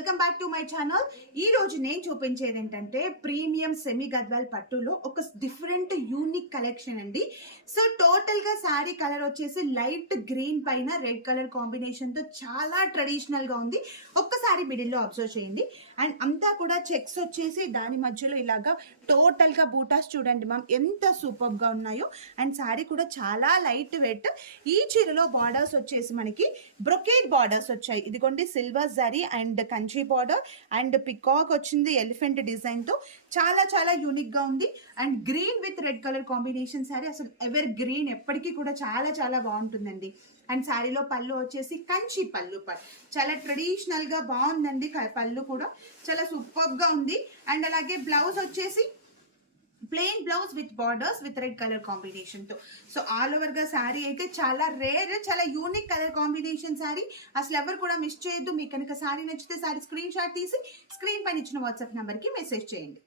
Welcome back to my channel. ఈ రోజు నేను చూపించేది ఏంటంటే ప్రీమియం సెమీ గద్వాల్ పట్టులో ఒక డిఫరెంట్ యూనిక్ కలెక్షన్ అండి. సో టోటల్ గా శారీ కలర్ వచ్చేసి లైట్ గ్రీన్ పైన రెడ్ కలర్ కాంబినేషన్ తో చాలా ట్రెడిషనల్ గా ఉంది. ఒక్కసారి మిడిల్ లో అబ్జర్వ్ చేయండి. అండ్ అంతా కూడా చెక్స్ వచ్చేసి దాని మధ్యలో ఇలాగా టోటల్ గా బూటాస్ చూడండి మ్యామ్ ఎంత సూపర్ గా ఉన్నాయో. అండ్ శారీ కూడా చాలా లైట్ వెయిట్. ఈ చీరలో బార్డర్స్ వచ్చేసి మనకి బ్రొకేట్ బార్డర్స్ వచ్చాయి. ఇదిగోండి silver zari and Kanchi border and peacock వచ్చింది ఎలిఫెంట్ డిజైన్ తో. చాలా చాలా యూనిక్ గా ఉంది. And green with red colour combination sari అసలు ఎవర్ గ్రీన్ ఎప్పటికీ కూడా చాలా చాలా బాగుంటుందండి. అండ్ శారీలో పళ్ళు వచ్చేసి కంచి పళ్ళు చాలా ట్రెడిషనల్ గా బాగుందండి. పళ్ళు కూడా చాలా సూపర్ గా ఉంది. అండ్ అలాగే బ్లౌజ్ వచ్చేసి plain blouse with borders with red colour combination తో. సో ఆల్ ఓవర్ గా శారీ అయితే చాలా రేర్, చాలా యూనిక్ కలర్ కాంబినేషన్ శారీ. అసలు ఎవరు కూడా మిస్ చేయొద్దు. మీకు కనుక శారీ నచ్చితే శారీ స్క్రీన్ షాట్ తీసి స్క్రీన్ పైన ఇచ్చిన వాట్సాప్ నెంబర్ కి మెసేజ్ చేయండి.